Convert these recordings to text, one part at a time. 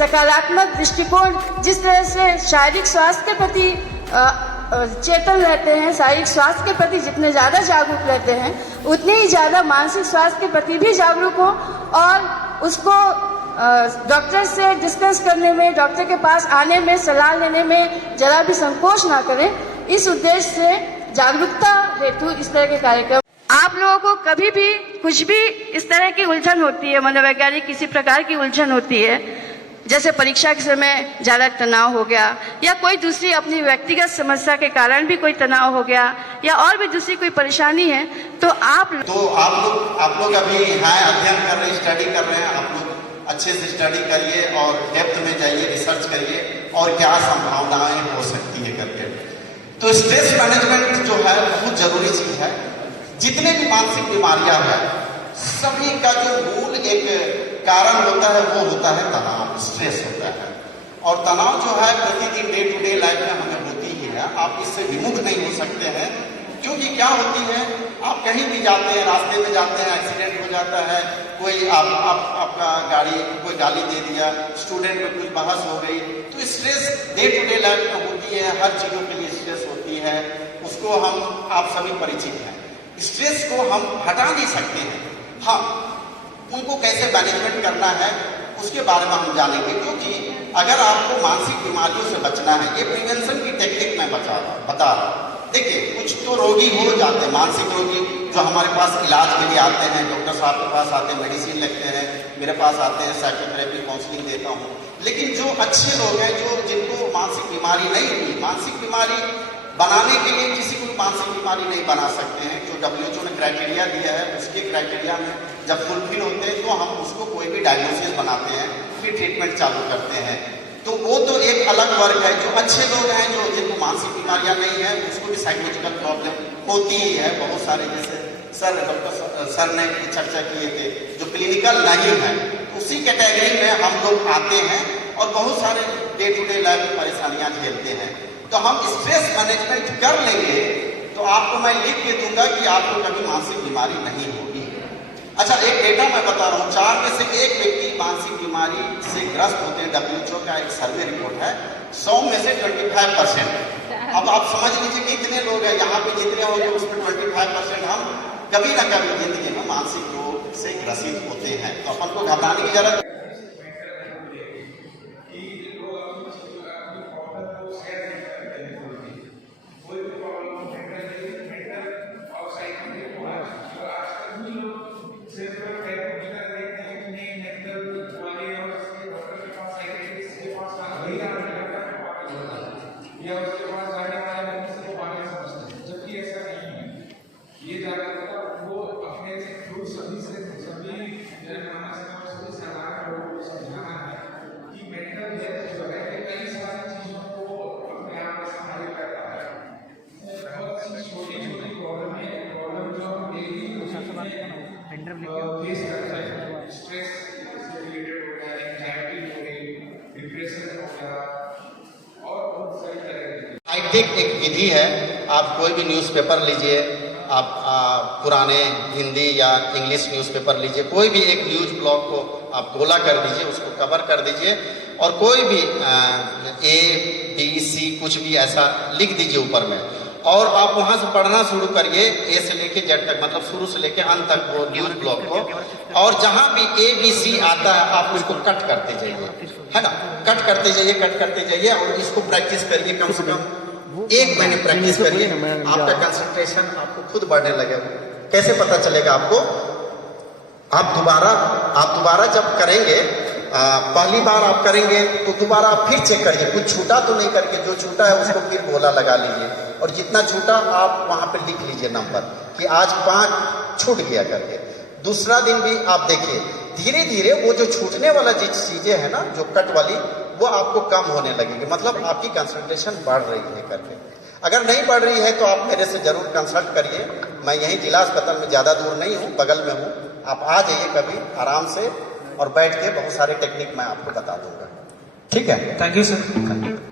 सकारात्मक दृष्टिकोण, जिस तरह से शारीरिक स्वास्थ्य के प्रति चेतन रहते हैं, शारीरिक स्वास्थ्य के प्रति जितने ज़्यादा जागरूक रहते हैं, उतने ही ज़्यादा मानसिक स्वास्थ्य के प्रति भी जागरूक हो और उसको डॉक्टर से डिस्कस करने में, डॉक्टर के पास आने में, सलाह लेने में जरा भी संकोच ना करें। इस उद्देश्य से जागरूकता हेतु इस तरह के कार्यक्रम। आप लोगों को कभी भी कुछ भी इस तरह की उलझन होती है, मनोवैज्ञानिक किसी प्रकार की उलझन होती है, जैसे परीक्षा के समय ज़्यादा तनाव हो गया या कोई दूसरी अपनी व्यक्तिगत समस्या के कारण भी कोई तनाव हो गया या और भी दूसरी कोई परेशानी है, तो आप लोग अभी यहाँ अध्ययन कर रहे हैं, स्टडी कर रहे हैं। आप लोग अच्छे से स्टडी करिए और डेप्थ में जाइए, रिसर्च करिए और क्या संभावनाएं हो सकती है करके। तो स्ट्रेस मैनेजमेंट जो है बहुत जरूरी चीज है। जितने भी मानसिक बीमारियां हैं सभी का जो मूल एक कारण होता है वो होता है तनाव, स्ट्रेस होता है। और तनाव जो है प्रतिदिन डे टू डे लाइफ में हमें होती ही है, आप इससे विमुख नहीं हो सकते हैं। क्योंकि क्या होती है, आप कहीं भी जाते हैं, रास्ते में जाते हैं, एक्सीडेंट हो जाता है, कोई आपका कोई गाली दे दिया, स्टूडेंट में कुछ बहस हो गई, तो stress day to day life में होती है। हर चीज़ों के लिए स्ट्रेस होती है, उसको आप सभी परिचित हैं। स्ट्रेस को हम हटा नहीं सकते हैं, हाँ उनको कैसे मैनेजमेंट करना है उसके बारे में हम जानेंगे। क्योंकि अगर आपको मानसिक बीमारियों से बचना है, ये प्रिवेंशन की टेक्निक मैं बता रहा हूँ। देखिए, कुछ तो रोगी हो जाते हैं, मानसिक रोगी जो हमारे पास इलाज के लिए आते हैं, डॉक्टर साहब के पास आते हैं, मेडिसिन लिखते हैं, मेरे पास आते हैं, साइकोथेरेपी काउंसलिंग देता हूँ। लेकिन जो अच्छे लोग हैं, जिनको मानसिक बीमारी नहीं हुई, मानसिक बीमारी बनाने के लिए किसी को मानसिक बीमारी नहीं बना सकते हैं। जो WHO ने क्राइटेरिया दिया है, उसके क्राइटेरिया में जब फुलफिल होते हैं तो हम उसको कोई भी डायग्नोसिस बनाते हैं, फिर ट्रीटमेंट चालू करते हैं। तो वो तो एक अलग वर्ग है। जो अच्छे लोग हैं, जिनको मानसिक बीमारियां नहीं है, उसको भी साइकोलॉजिकल प्रॉब्लम होती ही है बहुत सारे। जैसे डॉक्टर सर ने चर्चा किए थे, जो क्लिनिकल नहीं है, उसी कैटेगरी में हम लोग आते हैं और बहुत सारे डे टू डे लाइफ में परेशानियां झेलते हैं। तो हम स्ट्रेस मैनेजमेंट कर लेंगे तो आपको मैं लिख के दूंगा कि आपको कभी मानसिक बीमारी नहीं होगी। अच्छा, एक डेटा मैं बता रहा हूँ, 4 में से 1 व्यक्ति मानसिक बीमारी से ग्रस्त होते हैं। WHO का एक सर्वे रिपोर्ट है, 100 में से 25%। अब आप समझ लीजिए कितने लोग हैं यहाँ पे, जितने होंगे उसमें 25% हम कभी ना कभी जिंदगी में मानसिक रोग से ग्रसित होते हैं। तो अपन को घबराने की जरूरत एक विधि है। आप कोई भी न्यूज़पेपर लीजिए, आप पुराने हिंदी या इंग्लिश न्यूज़पेपर लीजिए, कोई भी एक न्यूज़ ब्लॉक को आप गोला कर दीजिए, उसको कवर कर दीजिए और कोई भी ABC कुछ भी ऐसा लिख दीजिए ऊपर में, और आप वहां से पढ़ना शुरू करिए, A से लेके Z तक, मतलब शुरू से लेके अंत तक वो न्यूज़ ब्लॉक को। और जहां भी ABC आता है आप उसको कट करते जाइए, है ना, कट करते जाइए और इसको प्रैक्टिस करिए। कम से कम 1 महीने प्रैक्टिस करिए, आपका कंसंट्रेशन आपको खुद बढ़ने लगेगा। कैसे पता चलेगा आपको? आप दोबारा जब करेंगे, पहली बार आप करेंगे तो दोबारा आप फिर चेक करिए, कुछ छूटा तो नहीं करके, जो छूटा है उसको फिर गोला लगा लीजिए और जितना छूटा आप वहां पे लिख लीजिए नंबर कि आज 5 छूट गया करके। दूसरा दिन भी आप देखिए, धीरे धीरे वो जो छूटने वाला चीजें है ना, जो कट वाली, वो आपको कम होने लगेगी, मतलब आपकी कंसंट्रेशन बढ़ रही है करके। अगर नहीं बढ़ रही है तो आप मेरे से जरूर कंसल्ट करिए। मैं यहीं जिला अस्पताल में ज़्यादा दूर नहीं हूँ, बगल में हूँ। आप आ जाइए कभी आराम से और बैठ के बहुत सारे टेक्निक मैं आपको बता दूंगा। ठीक है, थैंक यू सर।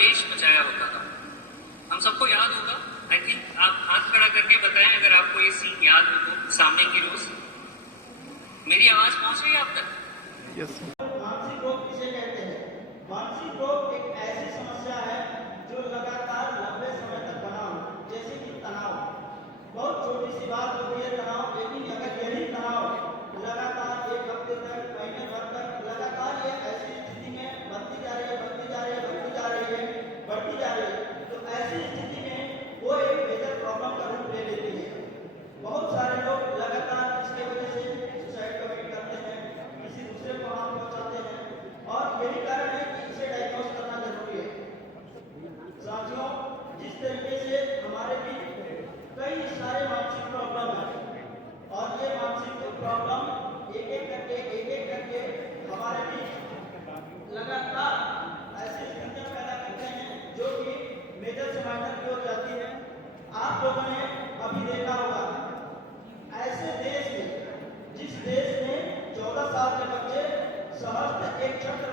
कलेश मचाया होता था। हम सबको याद होगा, आई थिंक आप हाथ खड़ा करके बताएं अगर आपको ये सीन याद हो तो, सामने की रोज। मेरी आवाज पहुंच रही है आप तक? मानसिक रोग किसे कहते हैं? मानसिक रोग एक ऐसी समस्या है जो लगातार लंबे समय तक बना हो, जैसे कि तनाव। बहुत छोटी सी बात होती है तनाव, लेकिन अगर यही तनाव लगातार एक हफ्ते तक, महीने भर तक लगातार ये ऐसी स्थिति में बढ़ती जा रही है, तो ऐसी स्थिति में वो एक मेजर प्रॉब्लम का रूप ले लेती है। बहुत सारे लोग लगातार इसके वजह से सुसाइड कमिट करते हैं, किसी दूसरे को हार्म पहुंचाते हैं, और यही कारण है कि इसे डायग्नोज करना जरूरी है। साथियों, जिस तरीके से हमारे बीच कई सारे मानसिक प्रॉब्लम है, और ये मानसिक प्रॉब्लम एक एक करके हमारे बीच लगातार ऐसी स्थितियां पैदा करते हैं जो कि मेजर से माइनर की ओर जाती है। आप लोगों ने अभी देखा होगा ऐसे देश में, जिस देश में 14 साल के बच्चे सहस्त्र एक चक्र